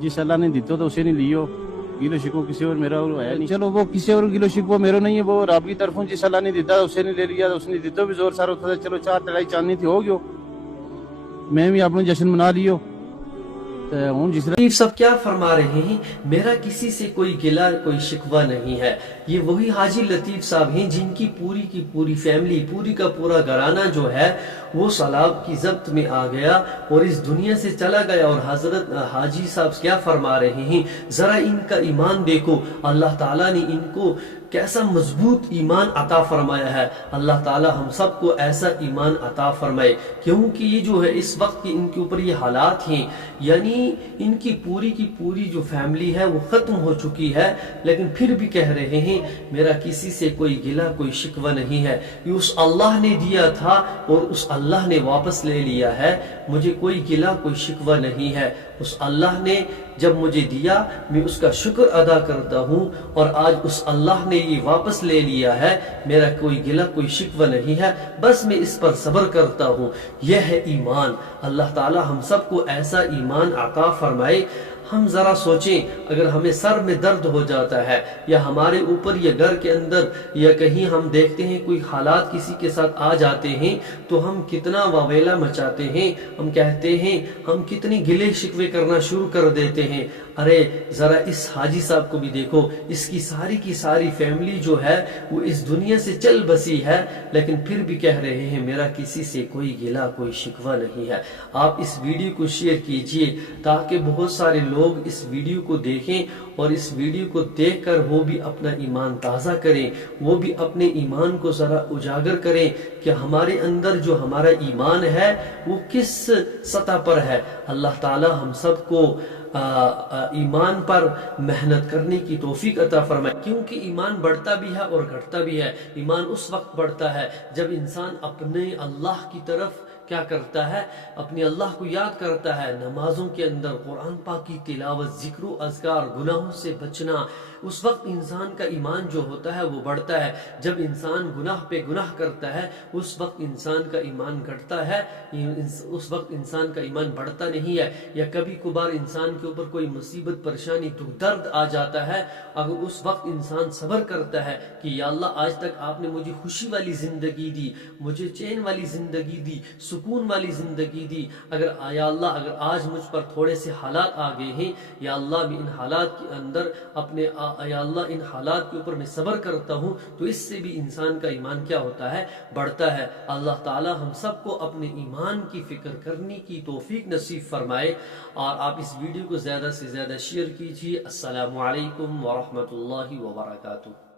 जिस अल्लाह ने दितो तो उसे नहीं लियो, गिलो शिकवा किसी और मेरा और है नहीं। चलो वो किसी और गिलो शिकवा मेरा नहीं है, वो रब की तरफों जिस अल्लाह ने दिता उसे नहीं ले लिया, उसने दितो भी जोर सार होता था। चलो चार लड़ाई चांदनी थी हो गयो, मैं भी अपना जश्न मना लियो। तो हूं जिस लतीफ साहब क्या फरमा रहे हैं, मेरा किसी से कोई गिला कोई शिकवा नहीं है। ये वही हाजी लतीफ साहब हैं जिनकी पूरी की पूरी फैमिली, पूरी का पूरा घराना जो है वो सैलाब की जब्त में आ गया और इस दुनिया से चला गया। और हजरत हाजी साहब क्या फरमा रहे हैं, जरा इनका ईमान देखो, अल्लाह ताला ने इनको कैसा मजबूत ईमान अता फरमाया है। अल्लाह ताला हम सबको ऐसा ईमान अता फरमाए, क्योंकि ये जो है इस वक्त की इनके ऊपर ये हालात हैं, यानी इनकी पूरी की पूरी जो फैमिली है वो खत्म हो चुकी है, लेकिन फिर भी कह रहे हैं मेरा किसी से कोई गिला कोई शिकवा नहीं है। ये उस अल्लाह ने दिया था और उस अल्लाह ने वापस ले लिया है, मुझे कोई गिला कोई शिकवा नहीं है। उस अल्लाह ने जब मुझे दिया मैं उसका शुक्र अदा करता हूँ, और आज उस अल्लाह ने ये वापस ले लिया है, मेरा कोई गिला कोई शिकवा नहीं है, बस मैं इस पर सब्र करता हूँ। यह है ईमान। अल्लाह ताला हम सबको ऐसा ईमान अता फरमाए। हम जरा सोचें, अगर हमें सर में दर्द हो जाता है या हमारे ऊपर या घर के अंदर या कहीं हम देखते हैं कोई हालात किसी के साथ आ जाते हैं, तो हम कितना वावेला मचाते हैं, हम कहते हैं, हम कितनी गिले शिकवे करना शुरू कर देते हैं। अरे जरा इस हाजी साहब को भी देखो, इसकी सारी की सारी फैमिली जो है वो इस दुनिया से चल बसी है, लेकिन फिर भी कह रहे हैं मेरा किसी से कोई गिला कोई शिकवा नहीं है। आप इस वीडियो को शेयर कीजिए ताकि बहुत सारे लोग इस वीडियो को देखें और इस वीडियो को देखकर वो भी अपना ईमान ताज़ा करें, वो भी अपने ईमान को ज़रा उजागर करें कि हमारे अंदर जो हमारा ईमान है वो किस सतह पर है। अल्लाह ताला हम सबको ईमान पर मेहनत करने की तौफीक अता फरमाए, क्योंकि ईमान बढ़ता भी है और घटता भी है। ईमान उस वक्त बढ़ता है जब इंसान अपने अल्लाह की तरफ क्या करता है, अपने अल्लाह को याद करता है, नमाजों के अंदर कुरान पाक की तिलावत, जिक्र अज़कार, गुनाहों से बचना, उस वक्त इंसान का ईमान जो होता है वो बढ़ता है। जब इंसान गुनाह पे गुनाह करता है उस वक्त इंसान का ईमान घटता है, उस वक्त इंसान का ईमान बढ़ता नहीं है। या कभी कभार इंसान के ऊपर कोई मुसीबत परेशानी दुख दर्द आ जाता है, अगर उस वक्त इंसान सब्र करता है कि या अल्लाह आज तक आपने मुझे खुशी वाली जिंदगी दी, मुझे चैन वाली जिंदगी दी, सुकून वाली जिंदगी दी, अगर या अल्लाह अगर आज मुझ पर थोड़े से हालात आ गए हैं, या अल्लाह मैं इन हालात के अंदर अपने या अल्लाह इन हालात के ऊपर मैं सब्र करता हूँ, तो इससे भी इंसान का ईमान क्या होता है, बढ़ता है। अल्लाह ताला हम सबको अपने ईमान की फिक्र करने की तौफीक नसीब फरमाए। और आप इस वीडियो को ज़्यादा से ज़्यादा शेयर कीजिए। अस्सलामु अलैकुम व रहमतुल्लाहि व बरकातुहू।